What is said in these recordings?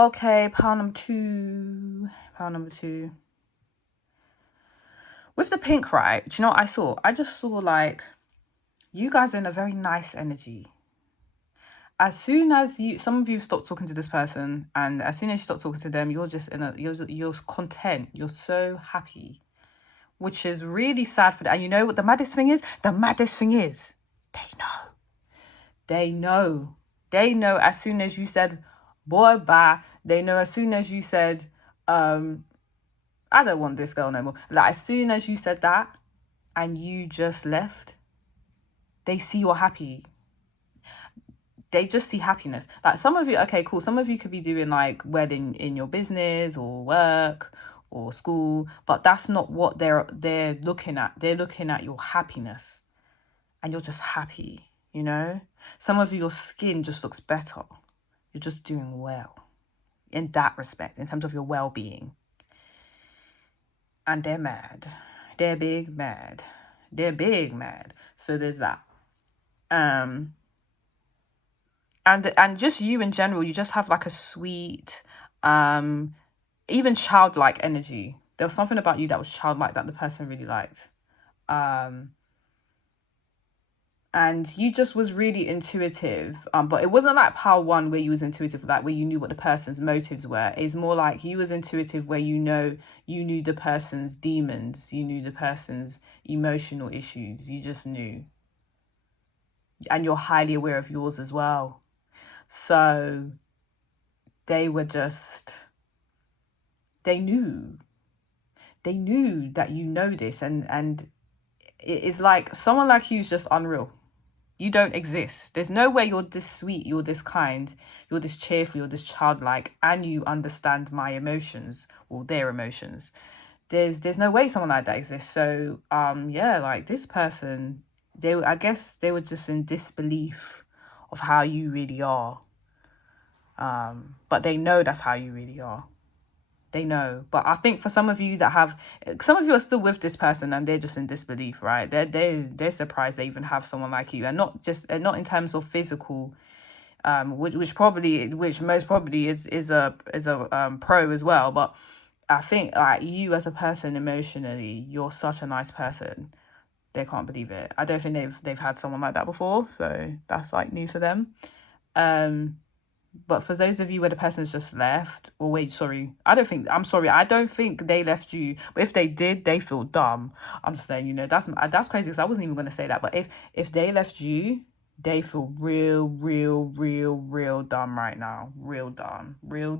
Okay, pile number two. Pile number two. With the pink, right? Do you know what I saw? I just saw like you guys are in a very nice energy. As soon as some of you stop talking to this person, and as soon as you stop talking to them, you're just you're content. You're so happy, which is really sad for them. And you know what the maddest thing is? The maddest thing is, they know. They know. They know as soon as you said, boy, bye. They know as soon as you said, I don't want this girl no more. Like, as soon as you said that and you just left, they see you're happy. They just see happiness. Like, some of you, okay, cool. Some of you could be doing like wedding in your business or work or school, but that's not what they're looking at. They're looking at your happiness, and you're just happy, you know? Some of you, your skin just looks better. You're just doing well in that respect, in terms of your well-being. And they're mad. They're big mad. They're big mad. So there's that. And just you in general, you just have like a sweet, even childlike energy. There was something about you that was childlike that the person really liked. And you just was really intuitive, but it wasn't like Power One where you was intuitive, like where you knew what the person's motives were. It's more like you was intuitive where you knew the person's demons, you knew the person's emotional issues, you just knew, and you're highly aware of yours as well. So they knew that you know this, and it's like someone like you is just unreal. You don't exist. There's no way you're this sweet, you're this kind, you're this cheerful, you're this childlike, and you understand my emotions or their emotions. There's no way someone like that exists. So yeah, like this person, I guess they were just in disbelief of how you really are. But they know that's how you really are. They know. But I think for some of you are still with this person and they're just in disbelief, right? They're surprised they even have someone like you, and not in terms of physical, which most probably is a pro as well. But I think like you as a person emotionally, you're such a nice person. They can't believe it. I don't think they've had someone like that before, so that's like new for them. But for those of you where the person's just left, or wait, sorry, I don't think they left you. But if they did, they feel dumb. I'm just saying, that's crazy because I wasn't even going to say that. But if they left you, they feel real dumb right now. Real dumb. Real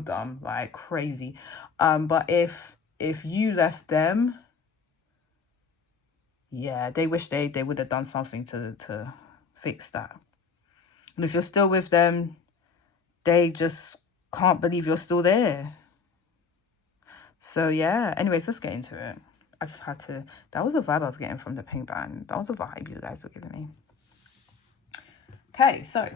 dumb. Like crazy. But if you left them, yeah, they wish they would have done something to fix that. And if you're still with them, they just can't believe you're still there. So yeah, anyways, let's get into it. I just had to, that was the vibe I was getting from the pink band. That was a vibe you guys were giving me. Okay, so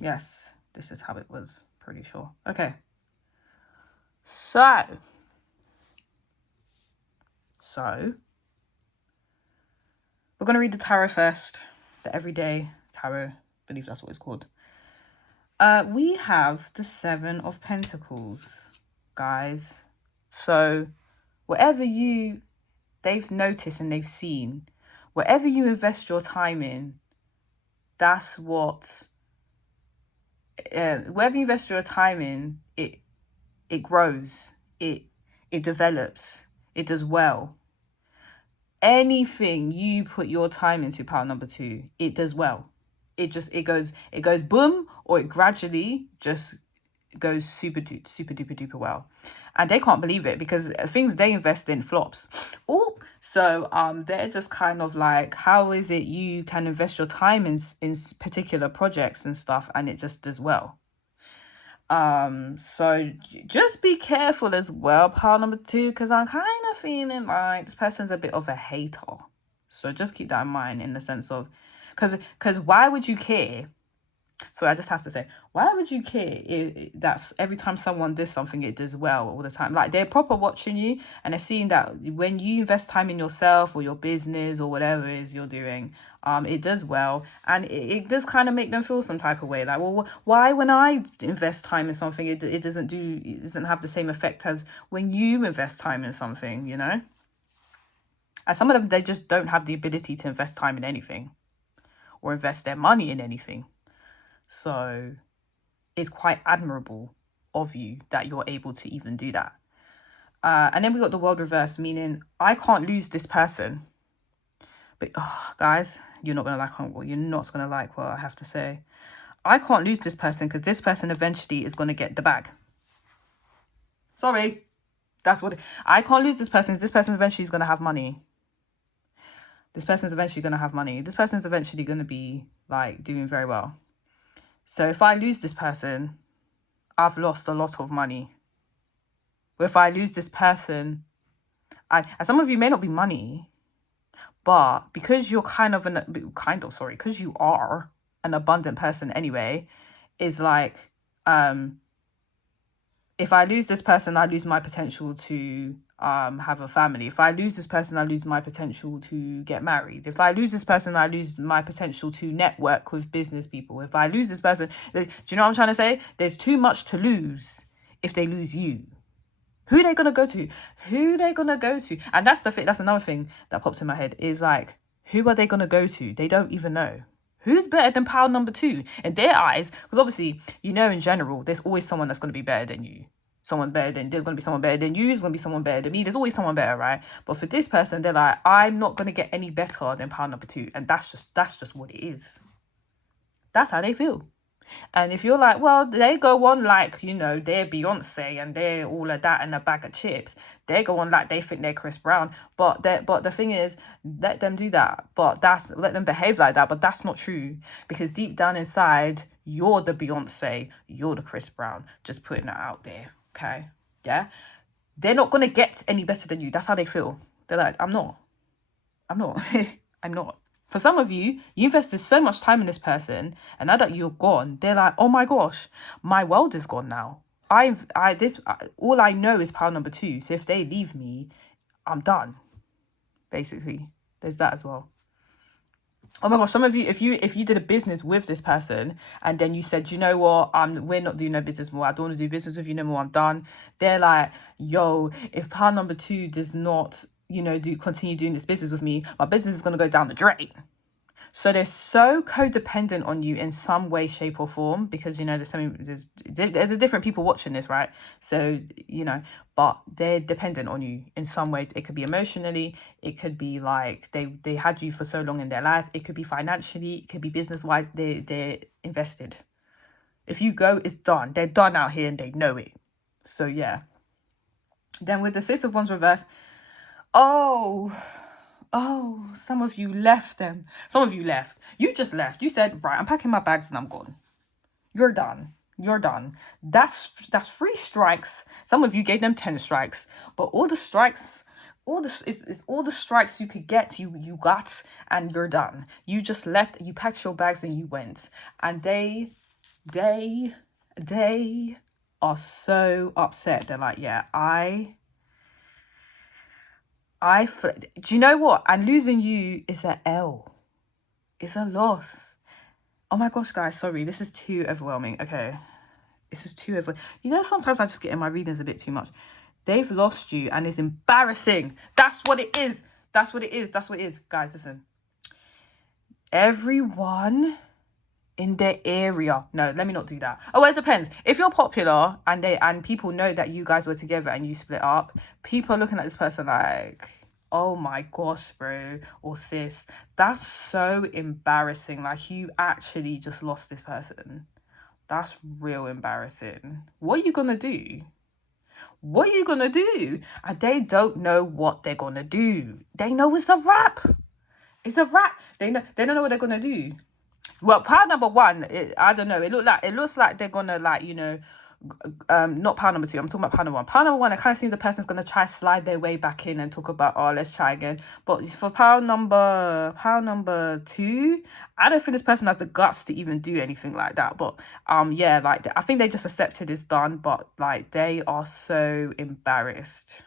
yes, this is how it was, pretty sure. Okay. So we're going to read the tarot first, the everyday tarot, I believe that's what it's called. We have the 7 of Pentacles, guys. So whatever they've noticed and they've seen, whatever you invest your time in, that's what, wherever you invest your time in, it grows, it develops, it does well. Anything you put your time into, pile number 2, it does well. It goes boom, or it gradually just goes super duper well. And they can't believe it because things they invest in flops. So they're just kind of like, how is it you can invest your time in particular projects and stuff and it just does well? So just be careful as well, pile number 2, because I'm kind of feeling like this person's a bit of a hater. So just keep that in mind, in the sense of, because why would you care So I just have to say, why would you care if that's every time someone does something, it does well all the time? Like, they're proper watching you, and they're seeing that when you invest time in yourself or your business or whatever it is you're doing, it does well, and it does kind of make them feel some type of way. Like, well, why when I invest time in something, it doesn't have the same effect as when you invest time in something, you know? And some of them, they just don't have the ability to invest time in anything or invest their money in anything. So it's quite admirable of you that you're able to even do that. And then we got the world reverse, meaning I can't lose this person. But guys, you're not gonna like what I have to say. I can't lose this person because this person eventually is gonna get the bag. Sorry, that's what I can't lose this person. This person eventually is gonna have money. This person's eventually gonna have money. This person's eventually gonna be like doing very well. So if I lose this person, I've lost a lot of money. If I lose this person, and some of you may not be money, but because you're because you are an abundant person anyway, is like, if I lose this person, I lose my potential to have a family. If I lose this person, I lose my potential to get married. If I lose this person, I lose my potential to network with business people. If I lose this person, do you know what I'm trying to say? There's too much to lose if they lose you. Who are they gonna go to? And that's another thing that pops in my head is like, who are they gonna go to? They don't even know. Who's better than power number 2 in their eyes? Because obviously, in general, there's always someone that's gonna be better than you. There's gonna be someone better than you, there's gonna be someone better than me, there's always someone better, right? But for this person, they're like, I'm not gonna get any better than power number 2. And that's just what it is. That's how they feel. And if you're like, well, they go on like, they're Beyonce and they're all of that and a bag of chips. They go on like they think they're Chris Brown. But the thing is, let them do that. Let them behave like that. But that's not true. Because deep down inside, you're the Beyonce. You're the Chris Brown. Just putting that out there. Okay? Yeah? They're not going to get any better than you. That's how they feel. They're like, I'm not. I'm not. For some of you, you invested so much time in this person, and now that you're gone, they're like, "Oh my gosh, my world is gone now. All I know is power number 2. So if they leave me, I'm done." Basically, there's that as well. Oh my gosh, some of you, if you did a business with this person and then you said, you know what, we're not doing no business more. I don't want to do business with you no more. I'm done. They're like, yo, if power number 2 does not, continue doing this business with me, my business is gonna go down the drain. So they're so codependent on you in some way, shape, or form because there's a different people watching this, right? So but they're dependent on you in some way. It could be emotionally, it could be like they had you for so long in their life. It could be financially, it could be business wise. They're invested. If you go, it's done. They're done out here and they know it. So yeah. Then with the Six of Wands reverse, some of you left them. Some of you left. You just left. You said, right, I'm packing my bags and I'm gone. You're done. That's 3 strikes. Some of you gave them 10 strikes. But all the strikes, all the strikes you could get, you got, and you're done. You just left, you packed your bags and you went. And they are so upset. They're like, yeah, do you know what? And losing you is an L. It's a loss. Oh my gosh, guys, sorry. This is too overwhelming. Okay. This is too overwhelming. Sometimes I just get in my readings a bit too much. They've lost you and it's embarrassing. That's what it is. Guys, listen. Everyone in their area. No, let me not do that. Oh, well, it depends. If you're popular and people know that you guys were together and you split up, people are looking at this person like, oh my gosh, bro or sis, that's so embarrassing. Like, you actually just lost this person. That's real embarrassing. What are you gonna do? And they don't know what they're gonna do. They know it's a wrap. They don't know what they're gonna do. Well, part number 1, I don't know. It looks like they're gonna not pile number two, I'm talking about pile number one. Pile number one, it kind of seems the person's going to try slide their way back in and talk about, oh, let's try again. But for pile number two, I don't think this person has the guts to even do anything like that. But yeah, like I think they just accepted it's done, but like they are so embarrassed.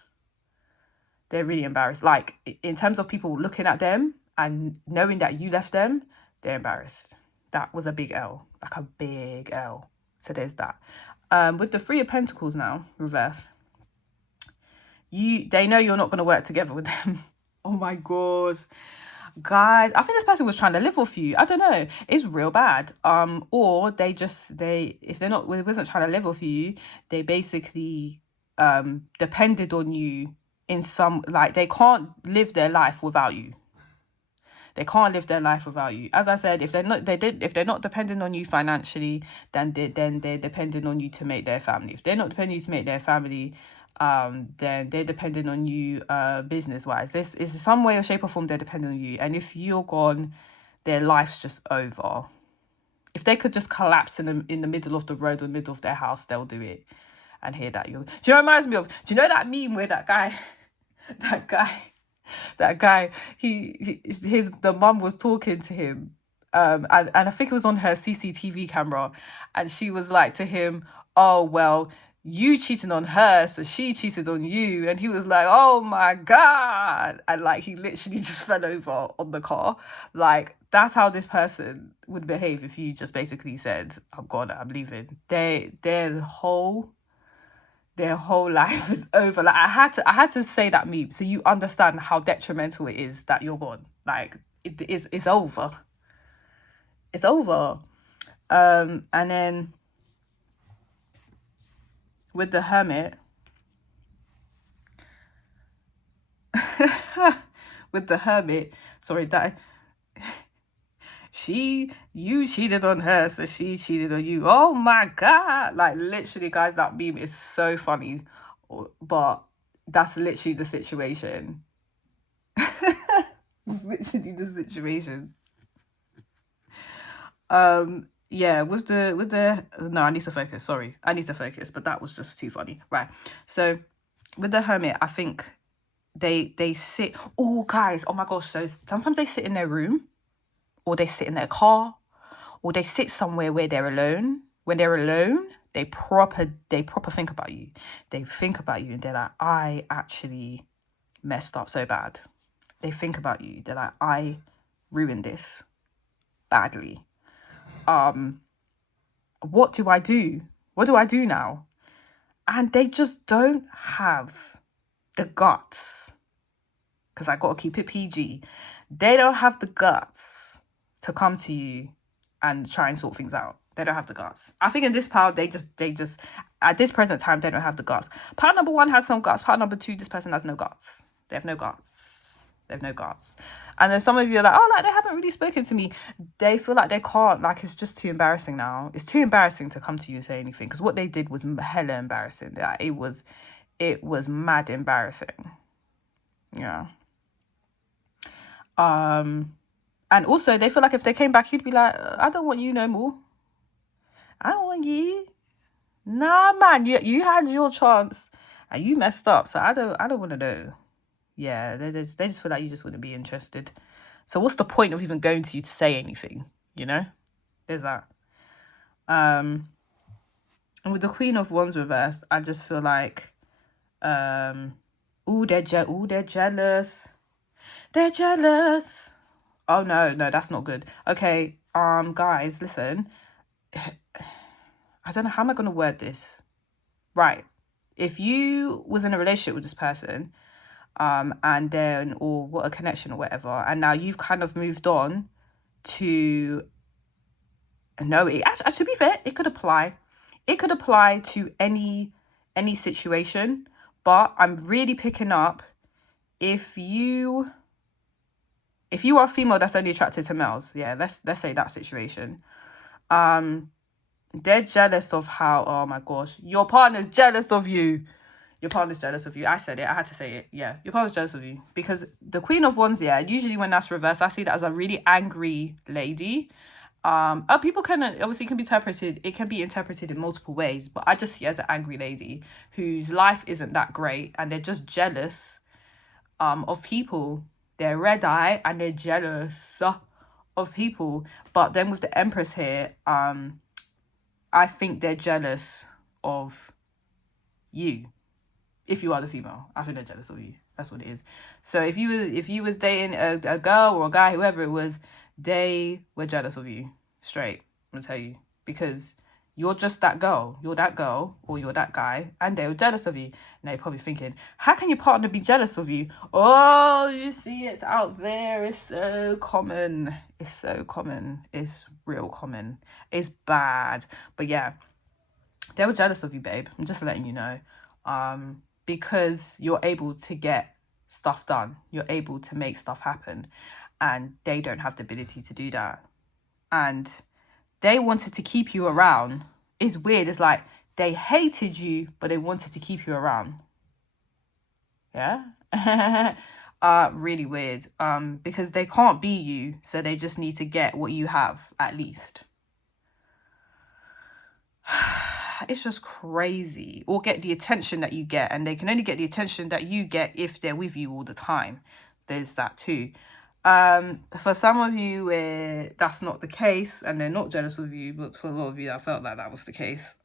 They're really embarrassed. Like in terms of people looking at them and knowing that you left them, they're embarrassed. That was a big L, like a big L. So there's that. With the Three of Pentacles now, reverse, they know you're not going to work together with them. Oh my God. Guys, I think this person was trying to live off you. I don't know. It's real bad. Or if they wasn't trying to live off you, they basically depended on you in some, like, they can't live their life without you. They can't live their life without you. As I said, if they're not depending on you financially, then they're depending on you to make their family. If they're not depending on you to make their family, then they're depending on you business wise. This is some way or shape or form they're depending on you. And if you're gone, their life's just over. If they could just collapse in the middle of the road or the middle of their house, they'll do it. And hear that. Do you know what it reminds me of? Do you know that meme where that guy, the mum was talking to him, and I think it was on her CCTV camera, and she was like to him, oh, well, you cheated on her, so she cheated on you. And he was like, oh my God. And like, he literally just fell over on the car. Like, that's how this person would behave if you just basically said, I'm gone, I'm leaving. Their whole life is over. Like, I had to say that meme so you understand how detrimental it is that you're gone. Like, it's over. It's over. And then with the Hermit, sorry, you cheated on her, so she cheated on you. Oh my God. Like, literally, guys, that meme is so funny. But that's literally the situation. It's literally the situation. Yeah, with the no, I need to focus. Sorry, I need to focus, but that was just too funny. Right. So with the Hermit, I think they sit. Oh, guys, oh my gosh. So sometimes they sit in their room, or they sit in their car, or they sit somewhere where they're alone. When they're alone, they proper think about you. They think about you and they're like, I actually messed up so bad. They think about you. They're like, I ruined this badly. What do I do? What do I do now? And they just don't have the guts, because I got to keep it PG. They don't have the guts to come to you and try and sort things out. They don't have the guts. I think in this pile, they just at this present time, they don't have the guts. Pile number one has some guts. Pile number two, this person has no guts. They have no guts. They have no guts. And then some of you are like, oh, like, they haven't really spoken to me. They feel like they can't. Like, it's just too embarrassing now. It's too embarrassing to come to you and say anything, because what they did was hella embarrassing. Like, it was mad embarrassing. Yeah. And also, they feel like if they came back, you'd be like, I don't want you no more. I don't want you. Nah, man, you had your chance and you messed up. So I don't want to know. Yeah, they just feel like you just wouldn't be interested. So what's the point of even going to you to say anything? You know, there's that. And with the Queen of Wands reversed, I just feel like, they're jealous. They're jealous. Oh no, that's not good. Okay, guys, listen. I don't know, how am I gonna word this? Right. If you was in a relationship with this person, and then, or what, a connection or whatever, and now you've kind of moved on to, no, to be fair, it could apply to any situation, but I'm really picking up if you are a female that's only attracted to males, yeah, let's say that situation, they're jealous of how, oh my gosh, your partner's jealous of you. Your partner's jealous of you. I said it. I had to say it. Yeah, your partner's jealous of you. Because the Queen of Wands, yeah, usually when that's reversed, I see that as a really angry lady. People can obviously can be interpreted. It can be interpreted in multiple ways, but I just see it as an angry lady whose life isn't that great, and they're just jealous of people. They're red eye and they're jealous of people. But then with the Empress here, I think they're jealous of you. If you are the female, I think they're jealous of you. That's what it is. So if you was dating a girl or a guy, whoever it was, they were jealous of you. Straight, I'm gonna tell you, because you're just that girl. You're that girl or you're that guy, and they were jealous of you. And they're probably thinking, how can your partner be jealous of you? Oh, you see, it's out there. It's so common. It's so common. It's real common. It's bad. But yeah, they were jealous of you, babe. I'm just letting you know. Because you're able to get stuff done. You're able to make stuff happen. And they don't have the ability to do that. And they wanted to keep you around. It's weird. It's like they hated you, but they wanted to keep you around. Yeah? Really weird. Because they can't be you, so they just need to get what you have, at least. It's just crazy. Or get the attention that you get, and they can only get the attention that you get if they're with you all the time. There's that too. For some of you, that's not the case, and they're not jealous of you, but for a lot of you, I felt like that was the case.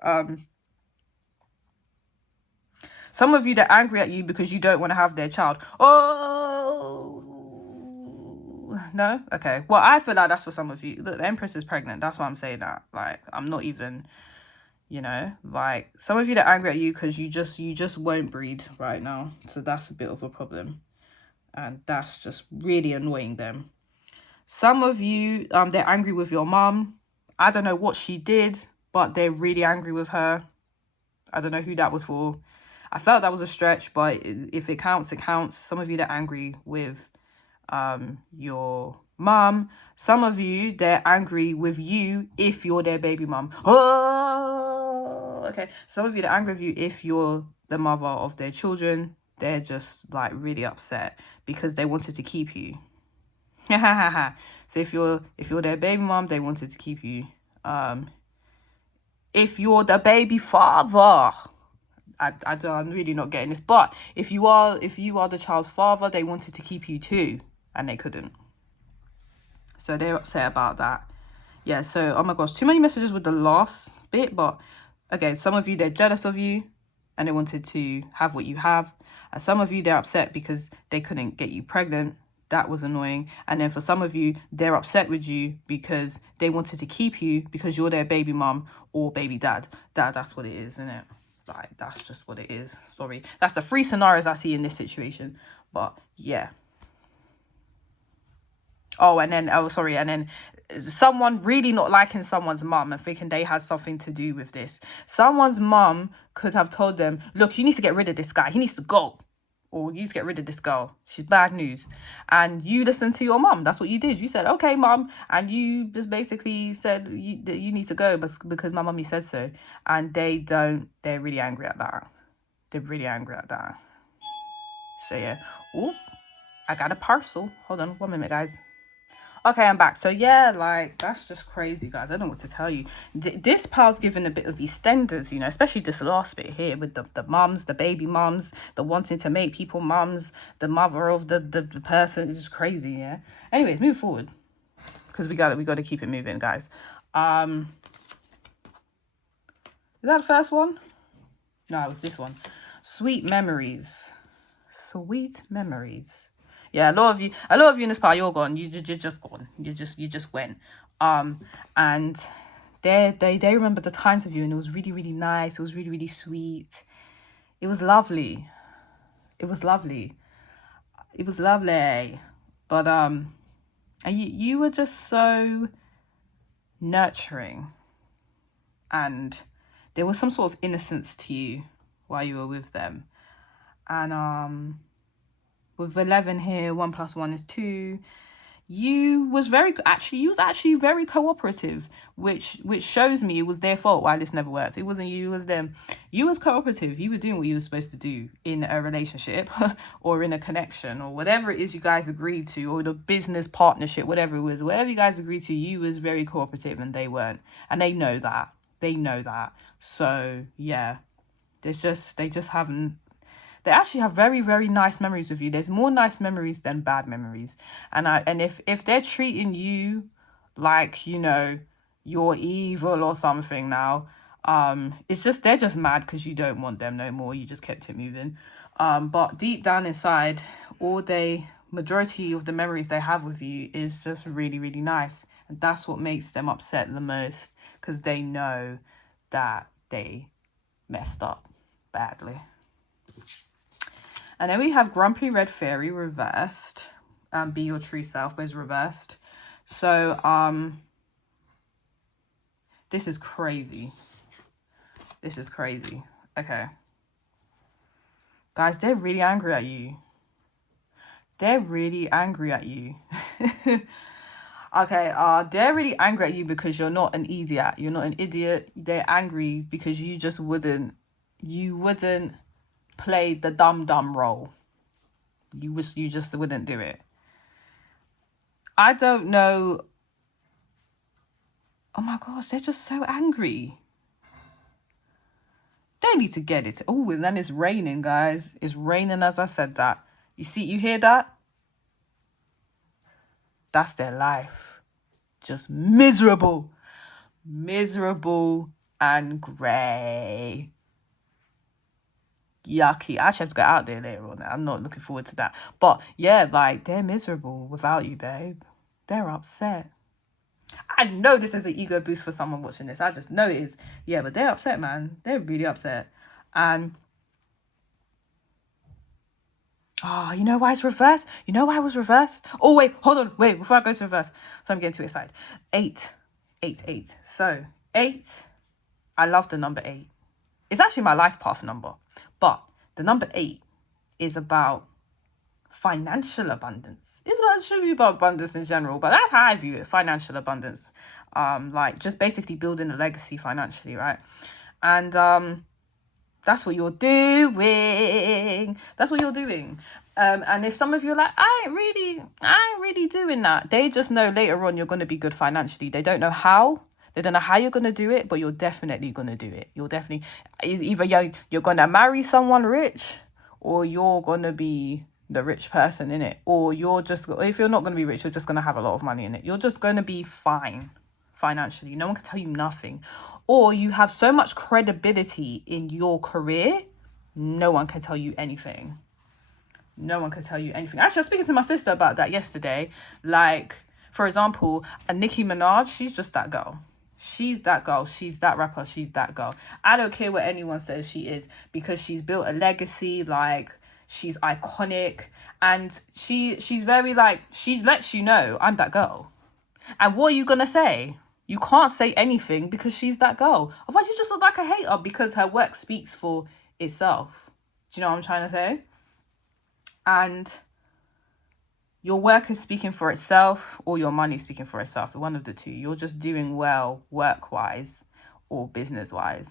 Some of you, they're angry at you because you don't want to have their child. Oh, no? Okay. Well, I feel like that's for some of you. Look, the Empress is pregnant. That's why I'm saying that. Like, I'm not even, like, some of you, they're angry at you because you just won't breed right now. So that's a bit of a problem. And that's just really annoying them. Some of you, they're angry with your mum. I don't know what she did, but they're really angry with her. I don't know who that was for. I felt that was a stretch, but if it counts, it counts. Some of you, they're angry with your mum. Some of you, they're angry with you if you're their baby mum. Oh, okay. Some of you, they're angry with you if you're the mother of their children. They're just like really upset because they wanted to keep you. So if you're their baby mom, they wanted to keep you. If you're the baby father, I'm really not getting this. But if you are the child's father, they wanted to keep you too, and they couldn't. So they're upset about that. Yeah. So oh my gosh, too many messages with the last bit. But again, some of you, they're jealous of you, and they wanted to have what you have. And some of you, they're upset because they couldn't get you pregnant. That was annoying. And then for some of you, they're upset with you because they wanted to keep you because you're their baby mom or baby dad. That's what it is, isn't it? Like, that's just what it is. Sorry. That's the 3 scenarios I see in this situation. But yeah. And then someone really not liking someone's mum and thinking they had something to do with this. Someone's mum could have told them, look, you need to get rid of this guy. He needs to go. Or you need to get rid of this girl. She's bad news. And you listened to your mum. That's what you did. You said, okay, mum. And you just basically said you need to go because my mummy said so. And they're really angry at that. They're really angry at that. So yeah. Oh, I got a parcel. Hold on 1 minute, guys. Okay, I'm back. So yeah, like, that's just crazy, guys. I don't know what to tell you. This pal's given a bit of EastEnders, especially this last bit here with the mums, the baby mums, the wanting to make people mums, the mother of the person. It's just crazy, yeah. Anyways, move forward because we got to keep it moving, guys. Is that the first one? No, it was this one. Sweet memories. Sweet memories. Yeah, a lot of you in this part, you're gone. You're just gone. You just went. And they remember the times with you, and it was really, really nice. It was really, really sweet. It was lovely. It was lovely. But and you were just so nurturing, and there was some sort of innocence to you while you were with them. And with 11 here, 1 + 1 is 2. you was actually very cooperative, which shows me it was their fault why this never worked. It wasn't you, it was them. You was cooperative. You were doing what you were supposed to do in a relationship or in a connection or whatever it is you guys agreed to, or the business partnership, whatever it was, whatever you guys agreed to, you was very cooperative and they weren't. And they know that. They know that. So yeah, they just haven't. They actually have very, very nice memories with you. There's more nice memories than bad memories. And if they're treating you like, you're evil or something now, it's just they're just mad because you don't want them no more. You just kept it moving. But deep down inside, majority of the memories they have with you is just really, really nice. And that's what makes them upset the most, because they know that they messed up badly. And then we have Grumpy Red Fairy reversed. Be your true self, but it's reversed. So this is crazy. This is crazy. Okay. Guys, they're really angry at you. They're really angry at you. Okay, they're really angry at you because you're not an idiot. You're not an idiot. They're angry because you wouldn't play the dumb role. You just wouldn't do it. I don't know. Oh my gosh, they're just so angry. They need to get it. Oh, and then it's raining, guys. It's raining as I said that. You hear that? That's their life. Just miserable. Miserable and grey. Yucky. I actually have to go out there later on. I'm not looking forward to that. But yeah, like, they're miserable without you, babe. They're upset. I know this is an ego boost for someone watching this. I just know it is. Yeah, but they're upset, man. They're really upset. And you know why it's reversed? You know why it was reversed? Oh, wait, hold on. Wait, before I go to reverse. So I'm getting too excited. 8. So 8, I love the number 8. It's actually my life path number. But the number 8 is about financial abundance. It should be about abundance in general, but that's how I view it. Financial abundance. Like just basically building a legacy financially, right? And that's what you're doing. That's what you're doing. And if some of you are like, I ain't really doing that, they just know later on you're going to be good financially. They don't know how. They don't know how you're going to do it, but you're definitely going to do it. Either you're going to marry someone rich, or you're going to be the rich person in it. Or if you're not going to be rich, you're just going to have a lot of money in it. You're just going to be fine financially. No one can tell you nothing. Or you have so much credibility in your career, no one can tell you anything. No one can tell you anything. Actually, I was speaking to my sister about that yesterday. Like, for example, Nicki Minaj, she's just that girl. She's that girl. She's that rapper. She's that girl. I don't care what anyone says she is, because she's built a legacy. Like, she's iconic. And she's very, like, she lets you know, I'm that girl. And what are you going to say? You can't say anything because she's that girl. Otherwise, you just look like a hater, because her work speaks for itself. Do you know what I'm trying to say? And your work is speaking for itself, or your money is speaking for itself. One of the two. You're just doing well work-wise or business-wise.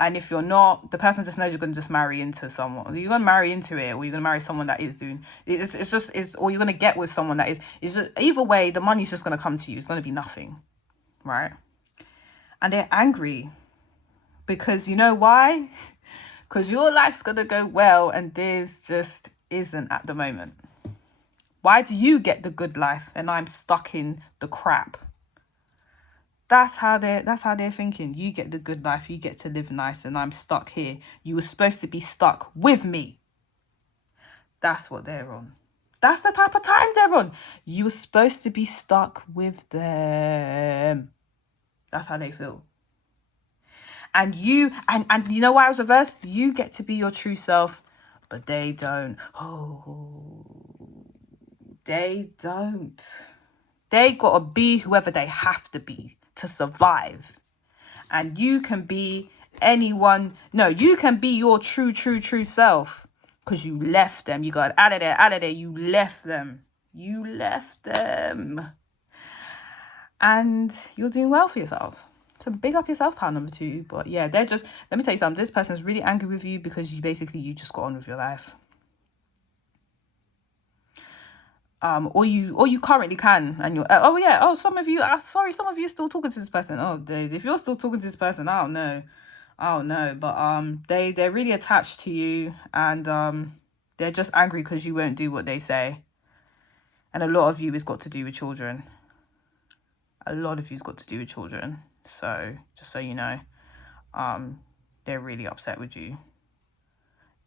And if you're not, the person just knows you're going to just marry into someone. You're going to marry into it, or you're going to marry someone that is doing... or you're going to get with someone that is... It's just, either way, the money's just going to come to you. It's going to be nothing. Right? And they're angry. Because you know why? Because your life's going to go well, and theirs just isn't at the moment. Why do you get the good life and I'm stuck in the crap? That's how they're thinking. You get the good life, you get to live nice, and I'm stuck here. You were supposed to be stuck with me. That's what they're on. That's the type of time they're on. You were supposed to be stuck with them. That's how they feel. And you know why I was reversed? You get to be your true self, but they don't. They don't. They gotta be whoever they have to be to survive. And you can be anyone. No, you can be your true self, because you left them. You got out of there. You left them. You left them. And you're doing well for yourself. So big up yourself, pal number 2. But yeah, they're just, let me tell you something. This person's really angry with you because you just got on with your life. Or you currently can, and you're some of you are some of you are still talking to this person. Oh days, if you're still talking to this person, I don't know, but they're really attached to you, and they're just angry because you won't do what they say. And a lot of you has got to do with children. So just so you know, they're really upset with you.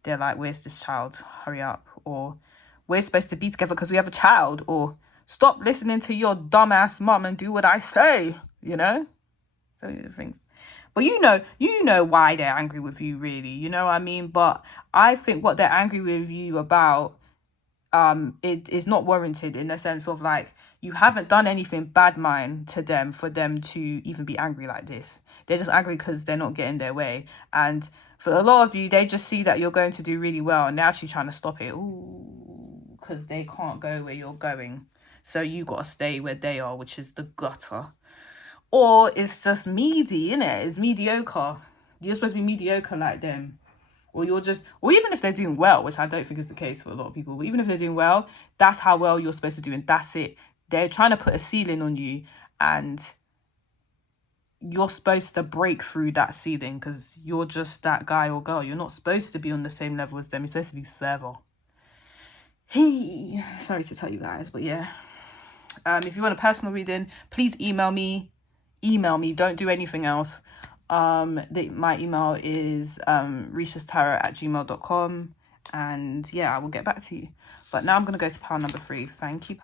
They're like, where's this child? Hurry up. Or we're supposed to be together because we have a child. Or stop listening to your dumbass mum and do what I say, you know? So many things. But you know why they're angry with you, really. You know what I mean? But I think what they're angry with you about it is not warranted, in the sense of like, you haven't done anything bad mind to them for them to even be angry like this. They're just angry because they're not getting their way. And for a lot of you, they just see that you're going to do really well and they're actually trying to stop it. Ooh, because they can't go where you're going. So you got to stay where they are, which is the gutter. Or it's just meaty, innit? It's mediocre. You're supposed to be mediocre like them. Or even if they're doing well, which I don't think is the case for a lot of people, but even if they're doing well, that's how well you're supposed to do, and that's it. They're trying to put a ceiling on you, and you're supposed to break through that ceiling because you're just that guy or girl. You're not supposed to be on the same level as them. You're supposed to be further. Hey, sorry to tell you guys, but yeah. If you want a personal reading, please email me. Don't do anything else. My email is rishastarot@gmail.com, and yeah, I will get back to you. But now I'm going to go to pile number 3. Thank you.